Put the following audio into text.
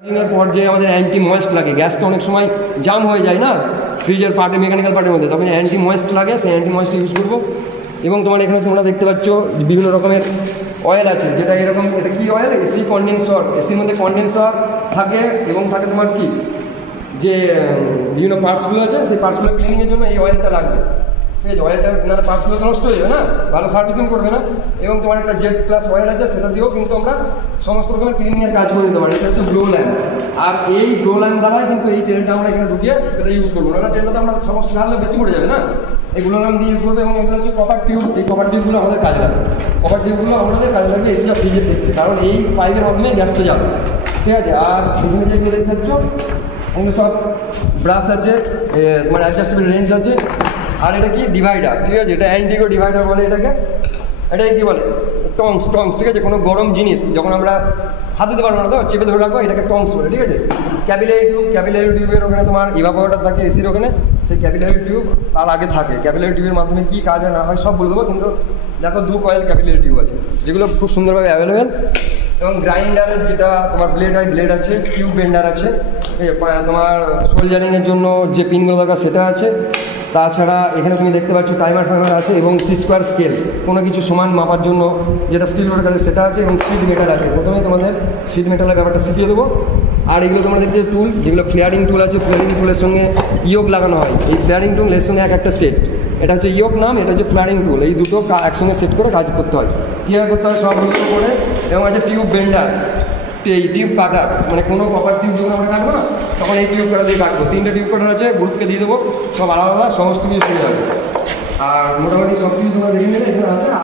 পর যে আমাদের অ্যান্টি ময়েস্ট লাগে, গ্যাস তো অনেক সময় জাম হয়ে যায় না ফ্রিজের পার্টে, মেকানিক্যাল পার্টের মধ্যে, তখন অ্যান্টি ময়েস্ট লাগে, সেই অ্যান্টি ময়েস্ট ইউজ করবো। এবং তোমার এখানে তোমরা দেখতে পাচ্ছ বিভিন্ন রকমের অয়েল আছে, যেটা এরকম, এটা কি অয়েল? AC condenser. এসির মধ্যে কন্ডেন্সার থাকে এবং থাকে তোমার কি যে বিভিন্ন পার্টসগুলো আছে, সেই পার্টসগুলো ক্লিনিংয়ের জন্য এই অয়েলটা লাগবে, ঠিক আছে? অয়েলটা না পার্টসগুলো তো নষ্ট হয়ে যাবে না, ভালো সার্ভিসিং করবে না। এবং তোমার একটা জেড প্লাস অয়েল আছে, সেটা দিয়েও কিন্তু আমরা সমস্ত রকমের ক্লিনিংয়ের কাজ করে নিতে পারি। এটা হচ্ছে ব্লো ল্যাম্প। আর এই ব্লো ল্যাম্প দ্বারাই কিন্তু এই তেলটা আমরা এখানে ঢুকিয়ে সেটা ইউজ করবো না, তেলটা তো আমরা সমস্ত ঢাললে বেশি পড়ে যাবে না, এই ব্লো ল্যাম্প দিয়ে ইউজ করবে। এবং এগুলো হচ্ছে কপার টিউব, এই কপার টিউবগুলো আমাদের কাজে লাগবে, কপার টিউবগুলো আমাদের কাজে লাগবে এসিটা ফ্রিজের ক্ষেত্রে, কারণ এই পাইপের মাধ্যমে গ্যাসটা যাবে, ঠিক আছে? আর এখানে যেগুলো দেখতে পাচ্ছ এগুলো সব ব্রাশ আছে, মানে অ্যাডজাস্টেবল রেঞ্জ আছে। আর এটা কি ডিভাইডার, ঠিক আছে? এটা অ্যান্টিগো ডিভাইডার বলে এটাকে। এটাকে কি বলে? টংস, টংস, ঠিক আছে? কোনো গরম জিনিস যখন আমরা হাত দিতে পারবো না, তো চেপে ধরে রাখবো, এটাকে টংস বলে, ঠিক আছে? ক্যাপিলারি টিউব, ক্যাপিলারি টিউবের ওখানে তোমার ইভাপোরেটর থাকে এসির ওখানে, সেই ক্যাপিলারি টিউব তার আগে থাকে। ক্যাপিলারি টিউবের মাধ্যমে কী কাজ হয় না হয় সব বলে দেবো, কিন্তু দেখো 2 কয়েল ক্যাপিলারি টিউব আছে, যেগুলো খুব সুন্দরভাবে অ্যাভেলেবেল। এবং গ্রাইন্ডারের যেটা তোমার ব্লেড হয়, ব্লেড আছে, টিউব বেন্ডার আছে, তোমার সোলজারিংয়ের জন্য যে পিনগুলো দরকার সেটা আছে। তাছাড়া এখানে তুমি দেখতে পাচ্ছ টাইমার ফাইমার আছে, এবং স্কোয়ার স্কেল, কোনো কিছু সমান মাপার জন্য যেটা স্টিল রোড আছে সেটা আছে, এবং সিট মেটাল আছে। প্রথমে তোমাদের সিট মেটালের ব্যাপারটা শিখিয়ে দেবো। আর এগুলো তোমরা দেখতে টুল, যেগুলো ফ্লেয়ারিং টুল আছে, ফ্লেয়ারিং টুলের সঙ্গে ইয়োক লাগানো হয়। এই ফ্লেয়ারিং টুল এর সঙ্গে একটা সেট, এটা হচ্ছে ইয়োক নাম, এটা হচ্ছে ফ্লেয়ারিং টুল। এই দুটো একসঙ্গে সেট করে কাজ করতে হয়, কীভাবে করতে হয় সব হলো করে। এবং আছে টিউব বেন্ডার, এই টিউব কাটার, মানে কোনো কপার টিউব যখন আমরা কাটবো না, তখন এই টিউব কাটা দিয়ে কাটবো। 3টে টিউব কাটার আছে, গ্রুপকে দিয়ে দেবো, সব আলাদা আলাদা সমস্ত কিছু চলে যাবে। আর মোটামুটি সব কিছু তোমরা দেখে নিলে এখানে আছে।